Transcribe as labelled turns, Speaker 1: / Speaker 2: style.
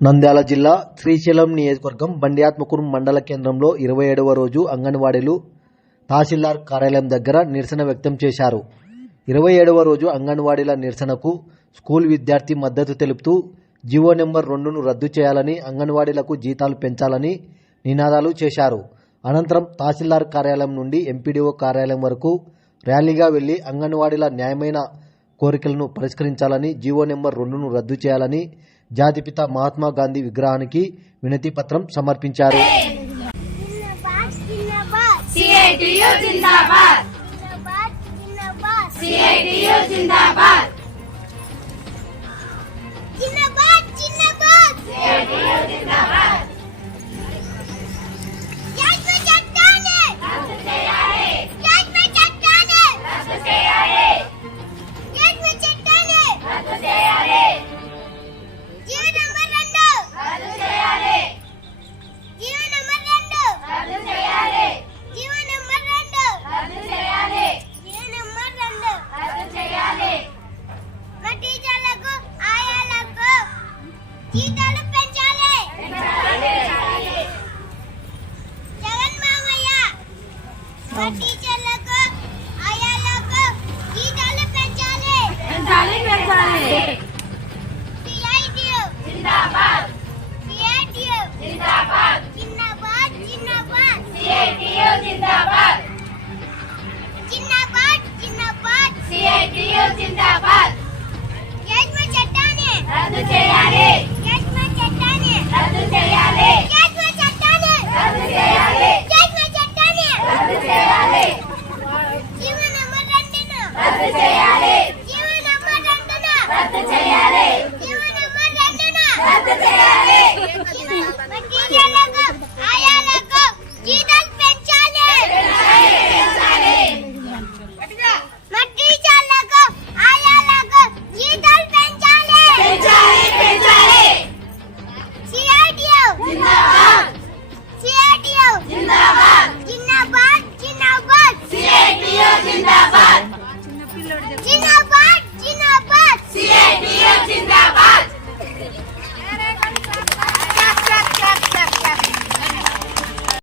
Speaker 1: నంద్యాల జిల్లా శ్రీశైలం నియోజకవర్గం బండియాత్మకూరు మండల కేంద్రంలో ఇరవై ఏడవ రోజు అంగన్వాడీలు తహసీల్దార్ కార్యాలయం దగ్గర నిరసన వ్యక్తం చేశారు. ఇరవై ఏడవ రోజు అంగన్వాడీల నిరసనకు స్కూల్ విద్యార్థి మద్దతు తెలుపుతూ జీవో నెంబర్ రెండును రద్దు చేయాలని అంగన్వాడీలకు జీతాలు పెంచాలని నినాదాలు చేశారు. అనంతరం తహసీల్దార్ కార్యాలయం నుండి ఎంపీడీఓ కార్యాలయం వరకు ర్యాలీగా వెళ్ళి అంగన్వాడీల న్యాయమైన కోరికలను పరిష్కరించాలని జీవో నెంబర్ రెండును రద్దు చేయాలని జాతిపిత మహాత్మా గాంధీ విగ్రహానికి వినతి పత్రం సమర్పించారు.
Speaker 2: జిందాబాద్. జీతాలు పెంచాలి. జగన్ మామయ్య టీచర్లకు ఆయాలకు జీతాలు పెంచాలి.
Speaker 3: పెంచాలి పెంచాలి. జిందాబాద్. జిందాబాద్. Cina